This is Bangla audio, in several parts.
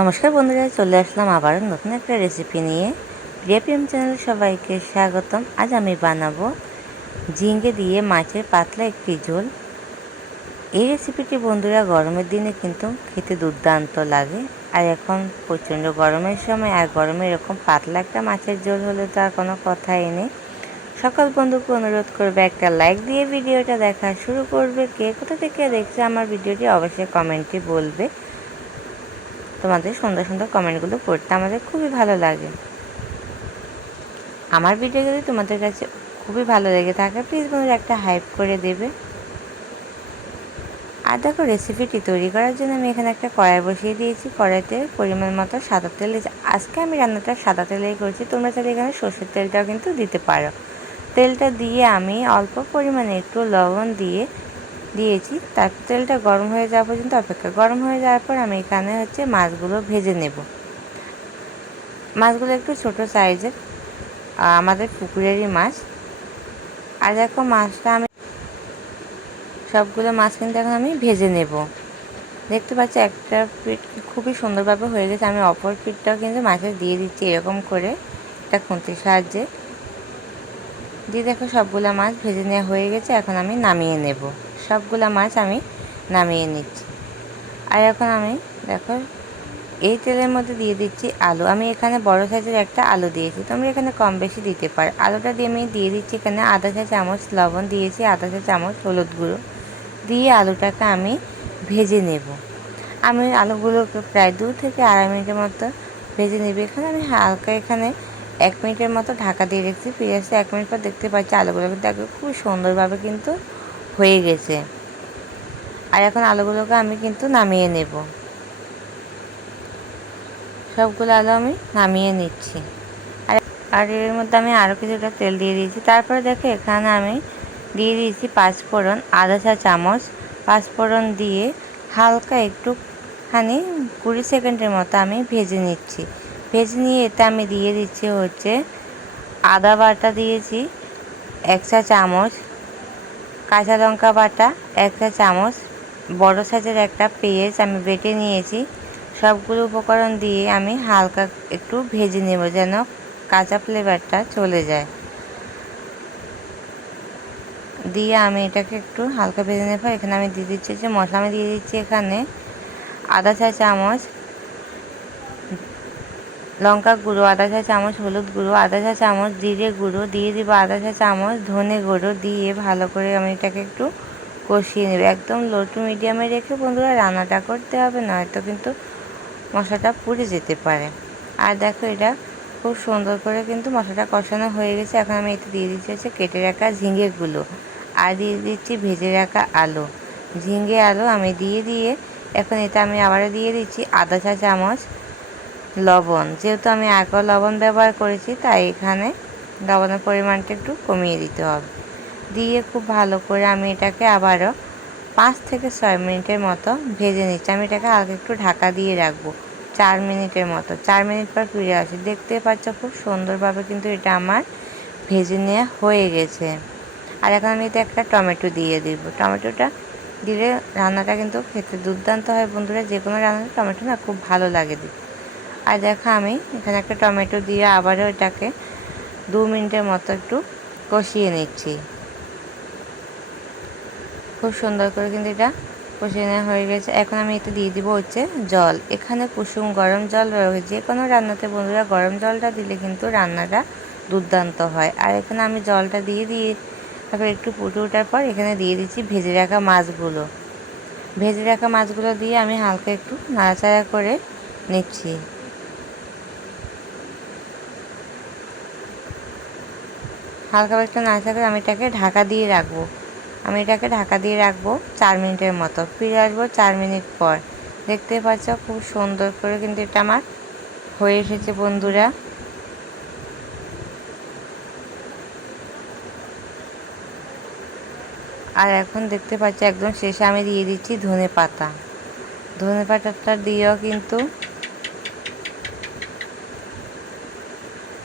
নমস্কার বন্ধুরা, চলে আসলাম আবারও নতুন একটা রেসিপি নিয়ে। প্রিয়াপিএম চ্যানেলে সবাইকে স্বাগতম। আজ আমি বানাবো ঝিঙে দিয়ে মাছের পাতলা একটি ঝোল। এই রেসিপিটি বন্ধুরা গরমের দিনে কিন্তু খেতে দুর্দান্ত লাগে। আর এখন প্রচণ্ড গরমের সময়, আর গরমে এরকম পাতলা একটা মাছের ঝোল হলে তো আর কোনো কথাই নেই। সকল বন্ধুকে অনুরোধ করবে একটা লাইক দিয়ে ভিডিওটা দেখা শুরু করবে। কে কোথা থেকে দেখছে আমার ভিডিওটি অবশ্যই কমেন্টে বলবে। তোমাদের সুন্দর সুন্দর কমেন্টগুলো পড়তে আমাদের খুবই ভালো লাগে। আমার ভিডিও যদি তোমাদের কাছে খুবই ভালো লেগে থাকে, প্লিজ বন্ধুরা একটা হাইপ করে দেবে। আর দেখো, রেসিপিটি তৈরি করার জন্য আমি এখানে একটা কড়াই বসিয়ে দিয়েছি। কড়াইতে পরিমাণ মতো সাদা তেল দিয়েছি। আজকে আমি রান্নাটা সাদা তেলেই করছি, তোমরা চাইলে এখানে সর্ষের তেলটাও কিন্তু দিতে পারো। তেলটা দিয়ে আমি অল্প পরিমাণে একটু লবণ দিয়েছি। তারপর তেলটা গরম হয়ে যাওয়া পর্যন্ত অপেক্ষা। গরম হয়ে যাওয়ার পর আমি এখানে মাছগুলো ভেজে নেব। মাছগুলো একটু ছোট সাইজের, আমাদের পুকুরেরই মাছ। আর দেখো, মাছটা আমি সবগুলো মাছ কিন্তু এখন আমি ভেজে নেব। দেখতে পাচ্ছি একটা পিঠ খুবই সুন্দরভাবে হয়ে গেছে। আমি অপর পিঠটাও কিন্তু মাছে দিয়ে দিচ্ছি এরকম করে একটা খুন্তির সাহায্যে দিয়ে। দেখো, সবগুলো মাছ ভেজে নেওয়া হয়ে গেছে। এখন আমি নামিয়ে নেব। সবগুলো মাছ আমি নামিয়ে নিচ্ছি। আর এখন আমি দেখো এই তেলের মধ্যে দিয়ে দিচ্ছি আলু। আমি এখানে বড় সাইজের একটা আলু দিয়েছি, তোমরা এখানে কম বেশি দিতে পারো। আলুটা দিয়ে আমি দিয়ে দিচ্ছি এখানে আধা চা চামচ লবণ দিয়েছি, আধা চা চামচ হলুদ গুঁড়ো দিয়ে আলুটাকে আমি ভেজে নেব। আমি আলুগুলোকে প্রায় 2 থেকে আড়াই মিনিটের মতো ভেজে নেব। এখানে আমি হালকা 1 মিনিটের মতো ঢাকা দিয়ে রেখেছি। ফিরে আসতে 1 মিনিট পর দেখতে পাচ্ছি আলুগুলো কিন্তু একদম খুব সুন্দরভাবে কিন্তু হয়ে গেছে। আর এখন আলুগুলোকে আমি কিন্তু নামিয়ে নেব। সবগুলো আলু আমি নামিয়ে নিচ্ছি। আর এর মধ্যে আমি আরও কিছুটা তেল দিয়ে দিয়েছি। তারপরে দেখো, এখানে আমি দিয়ে দিয়েছি পাঁচফোড়ন আধা চা চামচ। পাঁচফোড়ন দিয়ে হালকা একটুখানি 20 সেকেন্ডের মতো আমি ভেজে নিচ্ছি। ভেজে নিয়ে এতে আমি দিয়ে দিচ্ছি আদা বাটা দিয়েছি 1 চা চামচ, কাঁচা লঙ্কা বাটা 1 চা চামচ, বড় সাইজের একটা পেঁয়াজ আমি বেটে নিয়েছি। সবগুলো উপকরণ দিয়ে আমি হালকা একটু ভেজে নেব যেন কাঁচা ফ্লেভারটা চলে যায়। দিয়ে আমি এটাকে একটু হালকা ভেজে নেব। এখানে আমি দিয়ে দিচ্ছি মশলা। আমি দিয়ে দিচ্ছি এখানে আধা চা চামচ লঙ্কা গুঁড়ো, আধা চা চামচ হলুদ গুঁড়ো, আধা চা চামচ জিরে গুঁড়ো দিয়ে দিব, আধা চা চামচ ধনে গুঁড়ো দিয়ে ভালো করে আমি এটাকে একটু কষিয়ে নেব। একদম লো টু মিডিয়ামে রেখে বন্ধুরা রান্নাটা করতে হবে, নয়তো কিন্তু মশলাটা পুড়ে যেতে পারে। আর দেখো, এটা খুব সুন্দর করে কিন্তু মশলাটা কষানো হয়ে গেছে। এখন আমি এতে দিয়ে দিচ্ছি কেটে রাখা ঝিঙেগুলো, আর দিয়ে দিচ্ছি ভেজে রাখা আলু। ঝিঙে আলু আমি দিয়ে এখন এটা আমি আবারও দিয়ে দিচ্ছি আধা চা চামচ লবণ। যেহেতু আমি আগেও লবণ ব্যবহার করেছি, তাই এখানে লবণের পরিমাণটা একটু কমিয়ে দিতে হবে। দিয়ে খুব ভালো করে আমি এটাকে আবারও 5 থেকে 6 মিনিটের মতো ভেজে নিচ্ছি। আমি এটাকে হালকা একটু ঢাকা দিয়ে রাখবো 4 মিনিটের মতো। 4 মিনিট পর ফিরে আসি। দেখতে পাচ্ছ খুব সুন্দরভাবে কিন্তু এটা আমার ভেজে নেওয়া হয়ে গেছে। আর এখন আমি এতে একটা টমেটো দিয়ে দিব। টমেটোটা দিলে রান্নাটা কিন্তু খেতে দুর্দান্ত হয় বন্ধুরা। যে কোনো রান্নাতে টমেটো না খুব ভালো লাগে দিতে। আর দেখো, আমি এখানে একটা টমেটো দিয়ে আবারও এটাকে 2 মিনিটের মতো একটু কষিয়ে নিচ্ছি। খুব সুন্দর করে কিন্তু এটা কষিয়ে নেওয়া হয়ে গেছে। এখন আমি এতে দিয়ে দিব জল। এখানে কুসুম গরম জল রয়েছে। যে কোনো রান্নাতে বন্ধুরা গরম জলটা দিলে কিন্তু রান্নাটা দুর্দান্ত হয়। আর এখানে আমি জলটা দিয়ে তারপর একটু ফুটে ওঠার পর এখানে দিয়ে দিচ্ছি ভেজে রাখা মাছগুলো। ভেজে রাখা মাছগুলো দিয়ে আমি হালকা একটু নাড়াচাড়া করে নিচ্ছি। হালকা একটু নাড়াচাড়া করে আমি এটাকে ঢাকা দিয়ে রাখবো। আমি এটাকে ঢাকা দিয়ে রাখবো 4 মিনিটের মতো। ফিরে আসবো 4 মিনিট পর। দেখতে পাচ্ছ খুব সুন্দর করে কিন্তু এটা আমার হয়ে এসেছে বন্ধুরা। আর এখন দেখতে পাচ্ছি একদম শেষে আমি দিয়ে দিচ্ছি ধনে পাতা। ধনে পাতাটা দিয়েও কিন্তু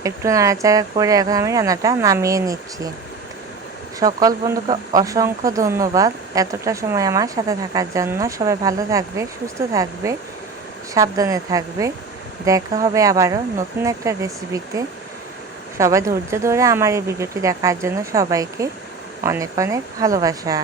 একটু নাড়াচাড়া করে এখন আমি রান্নাটা নামিয়ে নিচ্ছি। সকল বন্ধুকে অসংখ্য ধন্যবাদ এতটা সময় আমার সাথে থাকার জন্য। সবাই ভালো থাকবে, সুস্থ থাকবে। সাবধানে থাকবে। দেখা হবে আবারও নতুন একটা রেসিপিতে। সবাই ধৈর্য ধরে আমার এই ভিডিওটি দেখার জন্য সবাইকে অনেক অনেক ভালোবাসা।